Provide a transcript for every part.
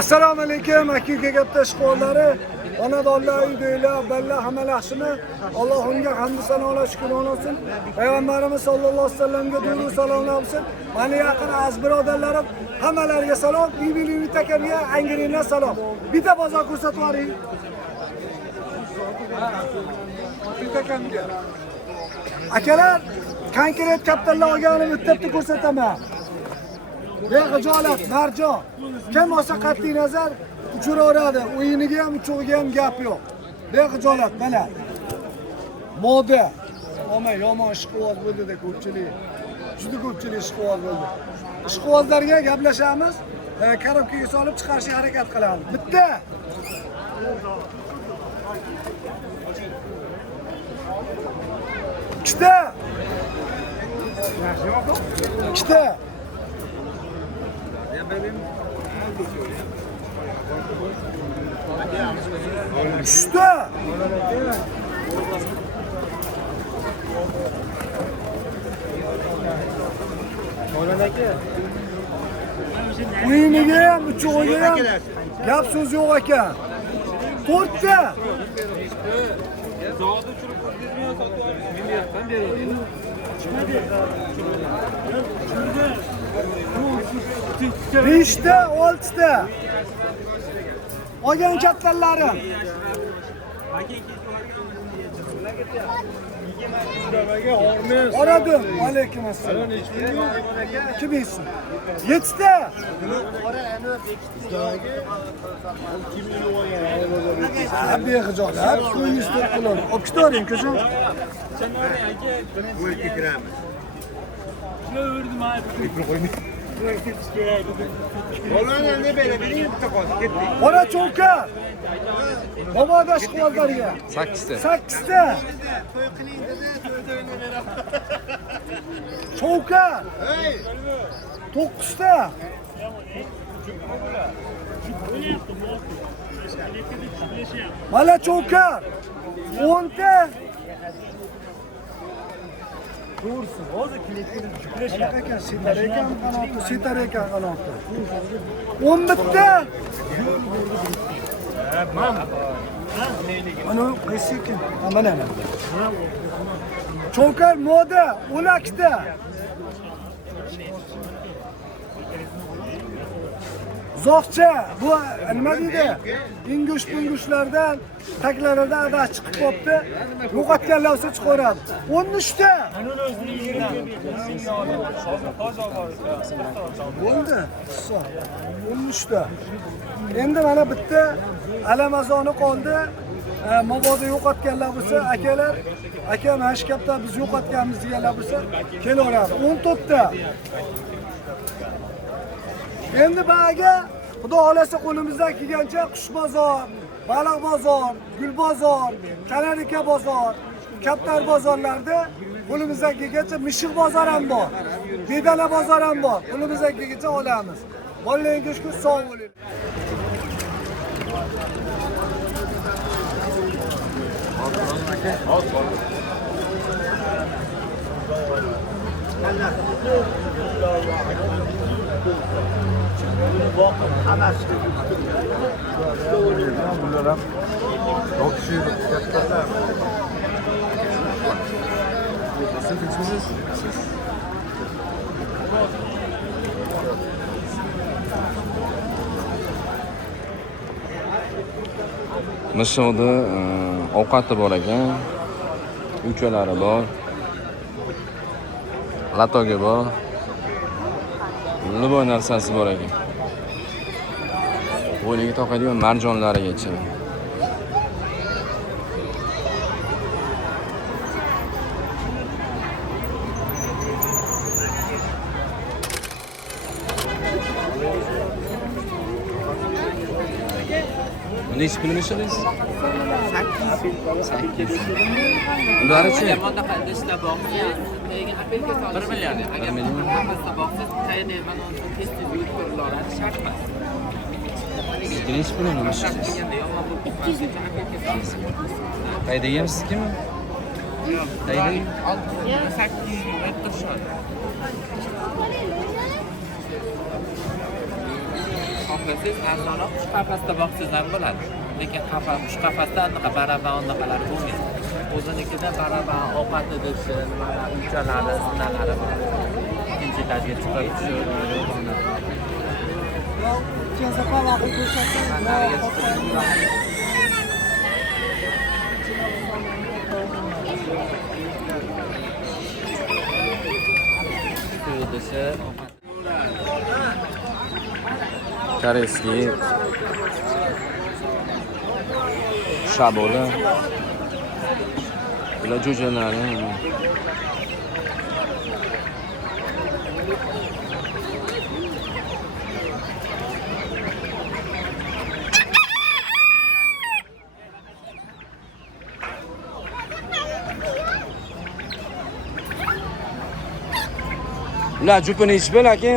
Assalomu alaykum, aka gapda ishqo'llari. Xonadonlar, uydagilar, ballar hamma yaxshimi? Allohga hamd sanolar, shukr olsin. Payg'ambarimiz sollallohu alayhi vasallamga duo salomlar bo'lsin. Meni yaqin aziz birodarlarim, hammalariga salom. Bibi takamga angirina salom. Bitta bozor ko'rsatib yuboring. Takamga. Akalar, konkret kaptallar olganim bitta ko'rsataman. Bexijolat, marjon. Kim olsa qat'iy nazar uchiraveradi. O'yiniga ham, uchug'iga ham gap yo'q. Bexijolat, mana. Moda. Omma yomon ishqivoz bo'ldi-da ko'pchilik. Juda ko'pchilik ishqivoz bo'ldi. Ishqivozlarga gaplashamiz, korobkaga solib chiqarishga harakat qilamiz. Bitta. Ikkita. Ikkita. Uchta. O'yiniga ham, uchug'iga ham gap so'z yo'q ekan. 4ta. Beshta, 6ta. Olgan kattalarim. Oradim. Alaykum assalom. Kim bilsin? 7ta. Abi xijolat, qo'yingizda qilib. Olib ketavering, ko'cham. Bu 2 gram. Ora cho'ka. Boboda ishqibozlarga. 8ta. 8ta. Cho'ka. 9ta. Mana cho'ka. 10ta. Doğrusu, o da kilitleri cüpleşiyor. Sitar ekan qanotda. 10 bitta. Ana qaysi ekan? Mana. Cho'kar moda 12 ta. Zoqcha, bu nima deydi? Ingush-pingushlaridan taklarida adah chiqib qopti. Yo'qotganlar olsa chiqaradi. 13 ta. Bo'ldi. 13 ta. Endi mana bitta alamazoni qoldi. Mabodo yo'qotganlar bo'lsa, akalar, aka mana shu kapta biz yo'qotganmiz deganlar bo'lsa, kelaveradi. 14 ta. Endi baga Xudo xolasa qo'limizdan kelgancha qush bozor, baliq bozor, gul bozor, kanarika bozor, kaptar bozorlarda qo'limizdan kelgancha mishiq bozor ham bor. Bedana bozor ham bor. Qo'limizdan kelgancha olamiz. Bolalaringiz shukur sog' bo'ling. Mishoqda ovqati bor ekan. Ukalari bor. Latoga bor. Liboy narsasi bor ekan. Bo'liga toqadigan marjonlarigacha. Nechi pul mishingiz? 8. Ularchi? 1 million. Agar hammasi boqsiz, tayinli mana uni test yurib ko'rilaradi, shart emas. Nechi pul mishingiz? 200. Qaydayam sizkimi? Qayday? 800 ming turishadi. xohlasangiz arzonroq shu qafasda boqsangiz ham bo'ladi. Lekin shu qafasda anaqa baraban anaqalar bo'lmaydi. O'zinikida baraban ovqat idishi, nimalar, uychalari, zinalari bor. Ikkinchi etajga chiqib tushiradi. Koreyskiy shabola. Bular jo'jalari. Ular jupini ichib aka.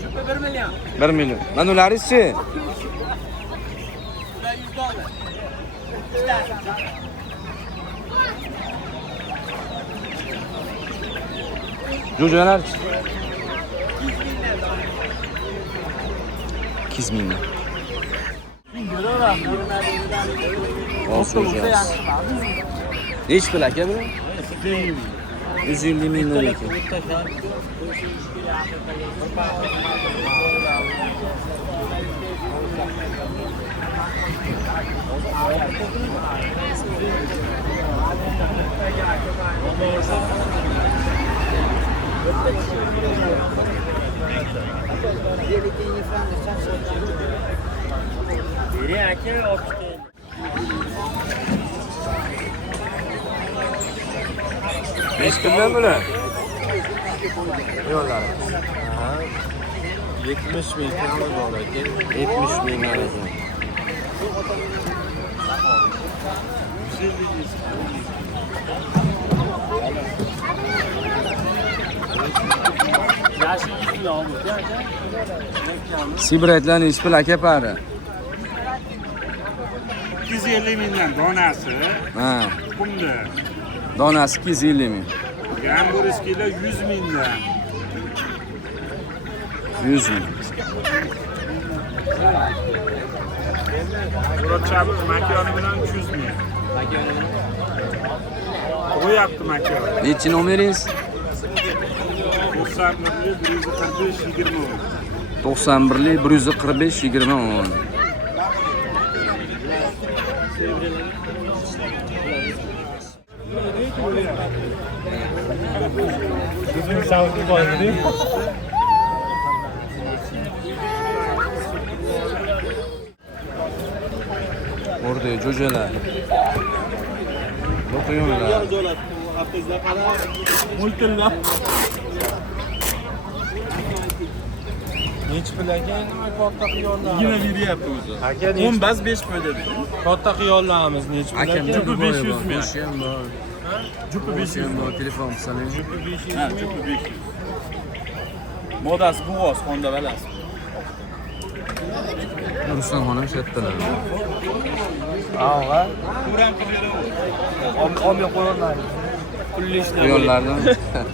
Jupi 1 million. 1 million. Mana ularisi-chi? Jo'jalar 200 ming. Nech pul aka bu? 150 ming ekan. Beş günden mi lan? Yollar. 70 bin tane dolar. 70 bin lira. Sibretler iş plak yapar. 250 mingdan donasi. Ha. Bunda. Donasi 250 ming. Gamburiskilar 100 mingdan. 100 ming. Muratchamiz makoni bilan 300 ming. Qo'yapti makoni. Nechi nomeringiz? 91 145 20 91 145 20 10. Bizim savcı var değil mi? Orada jo'jalar. O'qiyonlar. Multilla. Nechi pul ekan katta xiyollar? Yine beryapti o'zi. Aka 10 bas 5 pul dedi. katta xiyollarimiz nechi pul Akamda ekan? Jupi 500 ming. Ham bor. Jupi 500 Ham ming. bor. Telefon qilsangiz. Jupi 500 Ha, jupi 500. Modasi bu voz Honda balas. Ruslan xonim shetdilar. Ava. Turan qilib beraver. Olmay qo'yonlar. Pulli ishlar. Quyonlardan.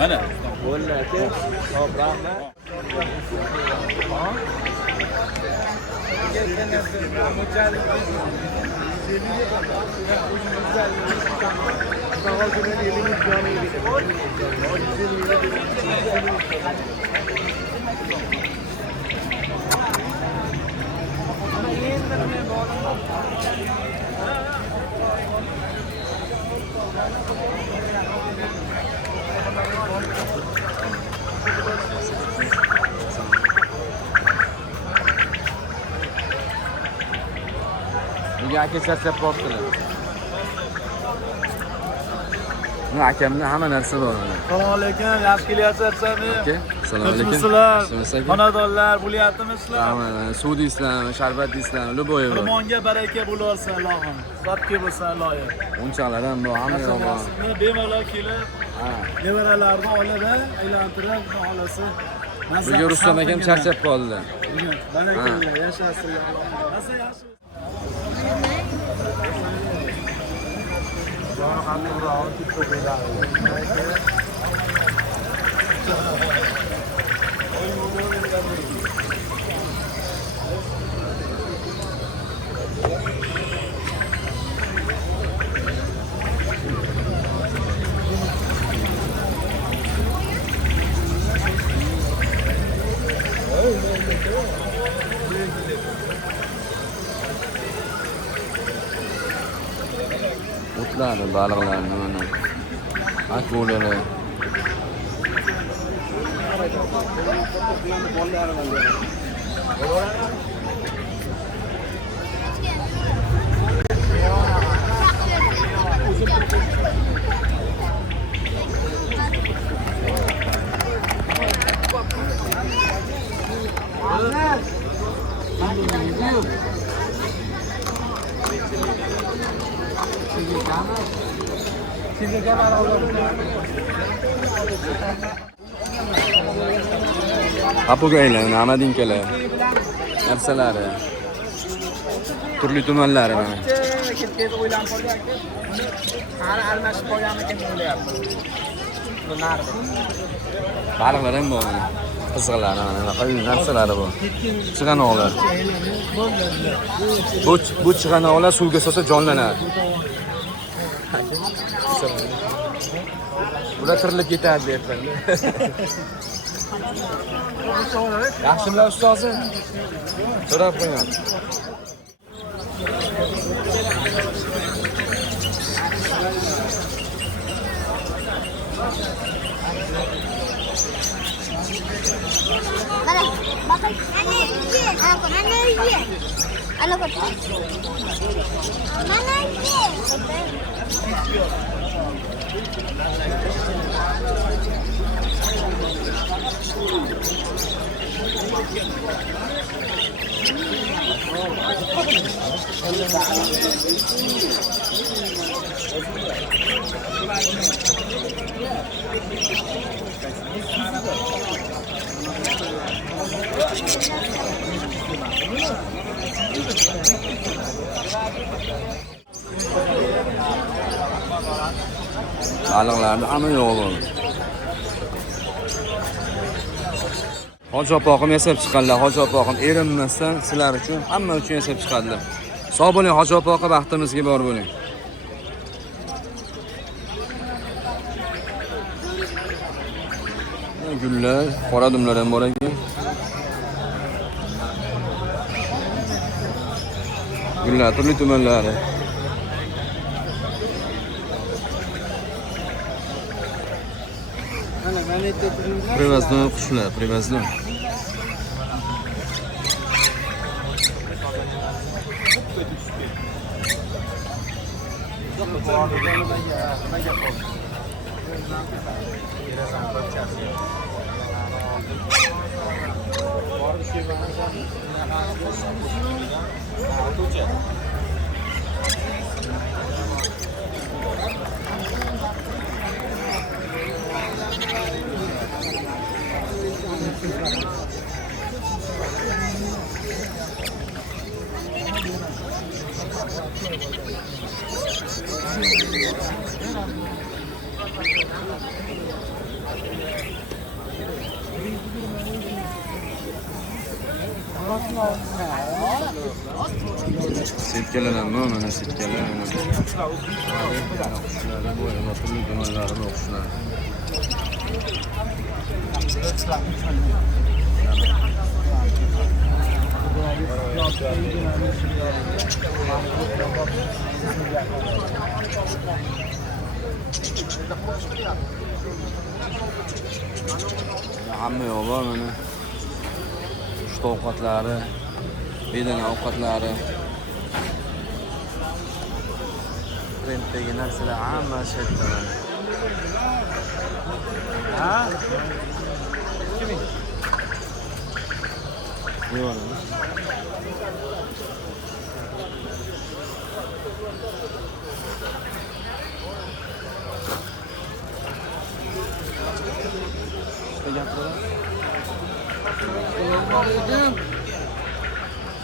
Mana. Bo'ldi aka. Xo'p, rahmat. Nega aka charchab qolibdilar? Men akamda hamma narsa bor. Assalomu alaykum. Yaxshi kelyapsizlarmi? Aka, assalomu alaykum. Sizlar, Yaxshimisiz aka? xonadonlar bo'lyaptimi sizlar? Hamma suv deysizlarmi, sharbat deysizlarmi, luboy bor. Xirmonga baraka bo'lsin, Allohim. Sotga bo'lsin, loyiq. Unchalar ham bor, hamma yoq bor. Narsani bemalol kelib, Ha. nevaralarni oilada aylantirib, xolasi. Bugun Rustam akam charchab qoldilar. Bugun barakalla yashasizlar. Nasıl yaxshi? O'tlari, baliqlarni mana. Akulalar. Papugaylar, namadinkalar. Narsalari. Turli tumanlari mana. Ketib o'ylanib qolgan aka. Qani almashib qolganmikin o'ylayapti. Bular Baliqlar ham bor mana. Qizg'alar mana. Qay narsalari bor. Chig'anoqlar. Bu chig'anoqlar suvga solsa jonlanadi. Bular tirilib ketadi deyapman. Yaxshilar ustozi. So'rab qo'ying. Mana, bakın. Mana ye. Ana kot. Mana ye. Baliqlarni hamma yo'q. Hoji opog'im yasab chiqqanlar, hoji opog'im erinmasdan sizlar uchun, hamma uchun yasab chiqadilar. Sog' bo'ling hoji opog'i, baxtimizga bor bo'ling. Gullar, qora dumlar ham bor ekan. Gullar turli tumanlari. Привозной qushlar, привозной. Setkalar ham bor, mana setkalar. Qushlar bor, turli tumanlari bor qushlar. Hamma yo'q bor mana. Qush ovqatlari, bedana ovqatlari. Trenddagi narsalar hamma shetdan. Ha? Kim? Yo'q.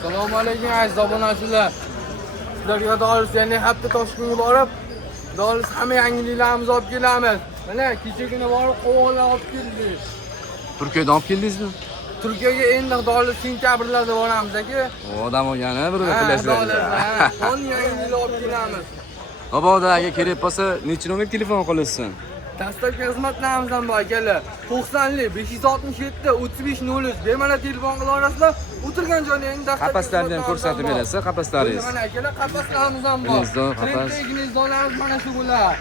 Assalomu alaykum aziz obunachilar. Sizlarga doris yana hafta Toshkentga borib, doris hamma yangiliklarimizni olib kelamiz. Mana kechagina borib qovonlar olib keldik. Turkiyadan olib keldingizmi? Turkiyaga endi doris sentyabrlarda boramiz aka. Odam yana bir qilasizlar. O'n yangiliklar olib kelamiz. Mabodo aka kerak bo'lsa, necha nomer telefon qilasiz? Dastlabki xizmatlarimiz ham bor akalar. 90li 567 35 03 bemalol telefon qila olasizlar. O'tirgan joylaringiz dastlabki Qapaslarni ham ko'rsatib berasiz, qapaslaringiz. Mana akalar qapaslarimiz ham bor. Gnizdon, qapas. Gnizdonlarimiz mana shu bular.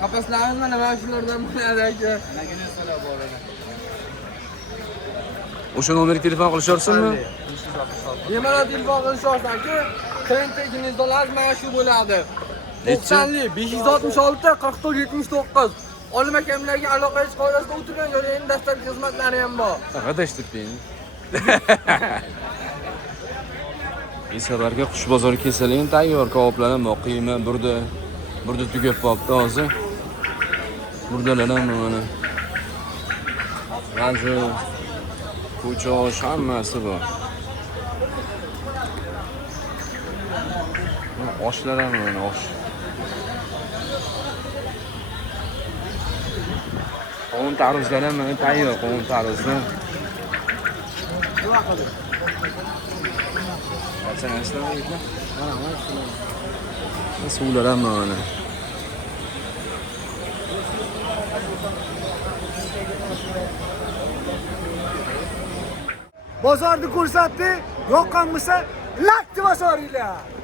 Qapaslarimiz mana shulardan bo'ladi aka. O'sha nomerga telefon qilishaversinmi? Bemalol telefon qilishingiz aka. Trenddagi gnizdonlarimiz mana shu bo'ladi. 90li 566 44 79. Olim akamlarga aloqa chiqa olasizlar. O'tirgan joylaringiz dastlabki xizmatlari ham bor. G'adash debding. Safarga qush bozori kesilgan tayyor kavoblar ham bor. Qiyma burda tugab qolibdi hozir. Burdalar ham mana. Ranju ko'chosh hammasi bor. Oshlar ham mana osh. Qovun tarvuzlar ham mana tayyor qovun tarvuzlar. Suvlar ham mana. Bozorni ko'rsatdi, yoqqan bo'lsa, lak deb bosoringlar.